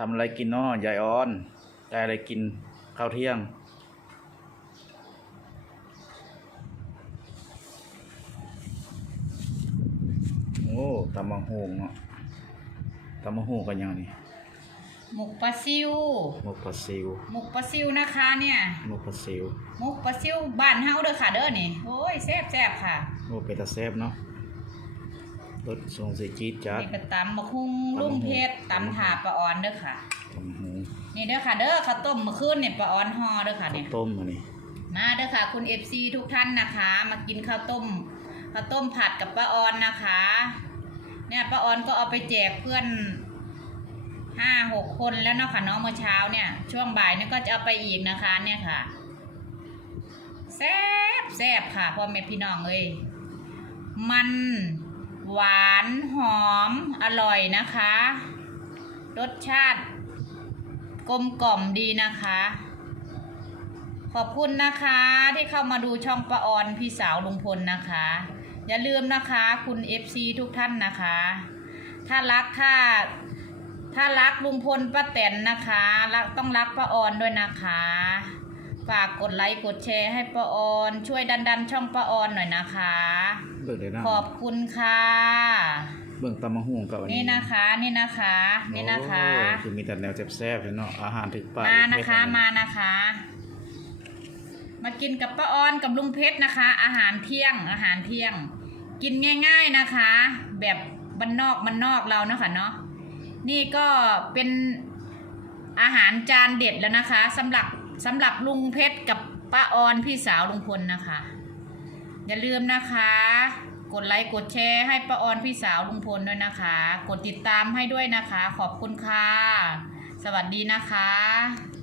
ทำอะไรกินเนาะยายออน ได้อะไรกินข้าวเที่ยง โอ้ตำมังหงเนาะตำมังหงกันยังนี่หมกปลาซิวหมกปลาซิวหมกปลาซิวนะคะเนี่ยหมกปลาซิวหมกปลาซิวบ้านเฮาเด้อค่ะเด้อนี่โอ้ยแซ่บแซ่บๆค่ะโอ้เป็ดตาแซบเนาะ รสทรงสีจี๊ดจ๊าดนี่ก็ตำมะคุงลุงเพชรตำถาปลาออนเด้อค่ะ ตำมังหงนี่เด้อค่ะ เด้อข้าวต้มเมื่อคืนเนี่ยปลาออนห่อเด้อค่ะข้าเนี่วยต้มมานี่มาเด้อค่ะ คุณเอฟซีทุกท่านนะคะ มากินข้าวต้มข้าวต้มผัดกับป้าออนนะคะ เนี่ยป้าออนก็เอาไปแจกเพื่อนห้าหกคนแล้วเนาะค่ะเน้องเมื่อเช้าเนี่ย ช่วงบ่ายเนี่ยก็จะเอาไปอีกนะคะเนี่ยค่ะแซ่บแซ่บค่ะพ่อแม่พี่น้องเอ้ยมันหวา นหอมอร่อยนะคะ รสชาติ กลมกล่อมดีนะคะ ขอบคุณนะคะที่เข้ามาดูช่องประออนพี่สาวลุงพลนะคะ อย่าลืมนะคะคุณ FC ทุกท่านนะคะ ถ้ารักถ้าถ้ารักลุงพลป้าแตนนะคะรักต้องรักป้าออนด้วยนะคะ ฝากกดไลค์กดแชร์ให้ป้าออนช่วยดันดันๆช่องป้าออนหน่อยนะคะ เบิ่งเลยนะขอบคุณค่ะ เบิ่งตำมังหงกับอันนี้นี่นะคะนี่นะคะนี่นะคะโอ้คือมีแต่แนวแซ่บๆเลยเนาะอาหารถึงปากมานะคะเผ็ดๆมานะคะ มากินกับป้าออนกับลุงเพชรนะคะ อาหารเที่ยงอาหารเที่ยง กินง่าย ๆนะคะ แบบบ้านนอกบ้านนอกเราเนาะค่ะเนาะนี่ก็เป็นอาหารจานเด็ดแล้วนะคะสำหรับ สำหรับลุงเพชรกับป้าออนพี่สาวลุงพลนะคะ อย่าลืมนะคะ กดไลค์กดแชร์ให้ป้าออนพี่สาวลุงพลด้วยนะคะ กดติดตามให้ด้วยนะคะ ขอบคุณค่ะ สวัสดีนะคะ